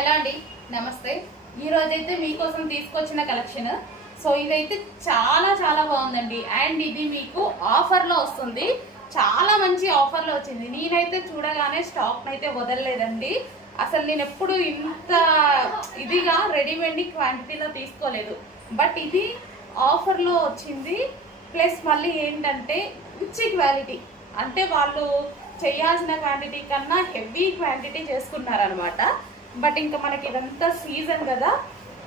Hello అండి, నమస్తే. ఈరోజైతే మీకోసం తీసుకొచ్చిన కలెక్షన్. సో ఇదైతే చాలా చాలా బాగుందండి. అండ్ ఇది మీకు ఆఫర్లో వస్తుంది. చాలా మంచి ఆఫర్లో వచ్చింది. నేనైతే చూడగానే స్టాక్ అయితే వదలలేదండి. అసలు నేను ఎప్పుడు ఇంత ఇదిగా రెడీమేడ్ క్వాంటిటీలో తీసుకోలేదు. బట్ ఇది ఆఫర్లో వచ్చింది. ప్లస్ మళ్ళీ ఏంటంటే మంచి క్వాలిటీ, అంటే వాళ్ళు చేయాల్సిన క్వాంటిటీ కన్నా హెవీ క్వాంటిటీ చేసుకున్నారనమాట. బట్ ఇంకా మనకి ఇదంతా సీజన్ కదా,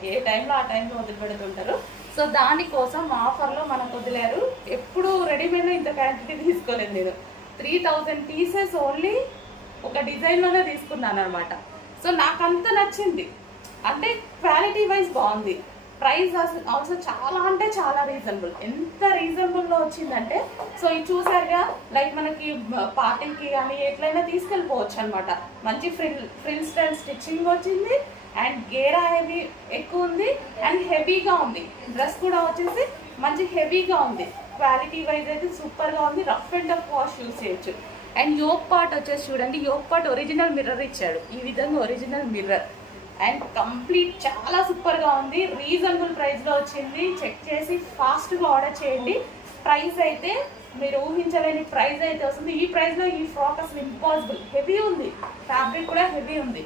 ఏ టైంలో ఆ టైంలో వదిలిపెడుతుంటారు. సో దానికోసం ఆఫర్లో మనకు వదిలేరు. ఎప్పుడు రెడీమేడ్లో ఇంత క్వాంటిటీ తీసుకోలేదు నేను. 3000 పీసెస్ ఓన్లీ ఒక డిజైన్లోనే తీసుకున్నాను అనమాట. సో నాకు అంత నచ్చింది, అంటే క్వాలిటీ వైజ్ బాగుంది. ప్రైస్ ఆల్సో చాలా అంటే చాలా రీజనబుల్. ఎంత రీజనబుల్లో వచ్చిందంటే, సో ఇది చూసారుగా, లైక్ మనకి పార్టీకి కానీ ఎట్లయినా తీసుకెళ్ళిపోవచ్చు అనమాట. మంచి ఫ్రిల్ స్టైల్ స్టిచ్చింగ్ వచ్చింది. అండ్ గేరా హెవీ ఎక్కువ ఉంది అండ్ హెవీగా ఉంది. డ్రెస్ కూడా వచ్చేసి మంచి హెవీగా ఉంది. క్వాలిటీ వైజ్ అయితే సూపర్గా ఉంది. Rough and tough wash use చేయొచ్చు. అండ్ యోక్ పార్ట్ వచ్చేసి చూడండి, యోక్ పార్ట్ ఒరిజినల్ మిర్రర్ ఇచ్చాడు. ఈ విధంగా ఒరిజినల్ మిర్రర్ అండ్ కంప్లీట్ చాలా సూపర్గా ఉంది. రీజనబుల్ ప్రైస్లో వచ్చింది. చెక్ చేసి ఫాస్ట్గా ఆర్డర్ చేయండి. ప్రైస్ అయితే మీరు ఊహించలేని ప్రైస్ అయితే వస్తుంది. ఈ ప్రైస్లో ఈ ఫ్రాక్ అసలు ఇంపాసిబుల్. హెవీ ఉంది, ఫ్యాబ్రిక్ కూడా హెవీ ఉంది.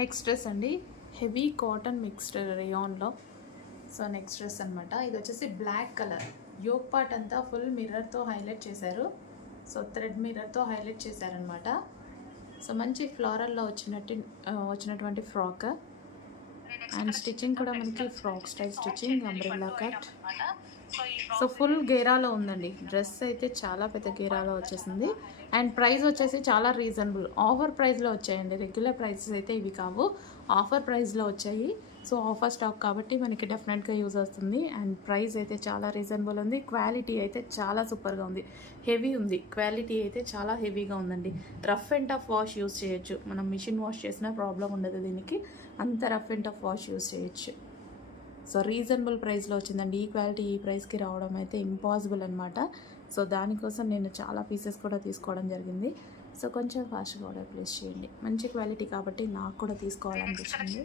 నెక్స్ట్ డ్రెస్ అండి, హెవీ కాటన్ మిక్స్డ్ రేయాన్లో. సో నెక్స్ట్ డ్రెస్ అనమాట. ఇది వచ్చేసి బ్లాక్ కలర్. యోక్ పార్ట్ అంతా ఫుల్ మిర్రర్తో హైలైట్ చేశారు. సో థ్రెడ్ మిర్రర్తో హైలైట్ చేశారనమాట. సో మంచి ఫ్లోరల్లో వచ్చినటువంటి ఫ్రాక్. అండ్ స్టిచ్చింగ్ కూడా మనకి frock style stitching, umbrella cut. So full గేరాలో ఉందండి. డ్రెస్ అయితే చాలా పెద్ద గేరాలో వచ్చేసింది. అండ్ ప్రైస్ వచ్చేసి చాలా రీజనబుల్. ఆఫర్ ప్రైస్లో వచ్చాయండి. రెగ్యులర్ ప్రైసెస్ అయితే ఇవి కావు, ఆఫర్ ప్రైస్లో వచ్చాయి. సో ఆఫర్ స్టాక్ కాబట్టి మనకి డెఫినెట్గా యూజ్ అవుతుంది. అండ్ ప్రైస్ అయితే చాలా రీజనబుల్ ఉంది. క్వాలిటీ అయితే చాలా సూపర్గా ఉంది. హెవీ ఉంది, క్వాలిటీ అయితే చాలా హెవీగా ఉందండి. Rough and tough wash use చేయొచ్చు. మనం మిషన్ వాష్ చేసినా ప్రాబ్లం ఉండదు దీనికి. అంత rough and tough wash use చేయొచ్చు. సో రీజనబుల్ ప్రైస్లో వచ్చిందండి. ఈ క్వాలిటీ ఈ ప్రైస్కి రావడం అయితే ఇంపాసిబుల్ అనమాట. సో దానికోసం నేను చాలా పీసెస్ కూడా తీసుకోవడం జరిగింది. సో కొంచెం ఫాస్ట్గా ఆర్డర్ ప్లేస్ చేయండి. మంచి క్వాలిటీ కాబట్టి నాకు కూడా తీసుకోవాలనిపించింది.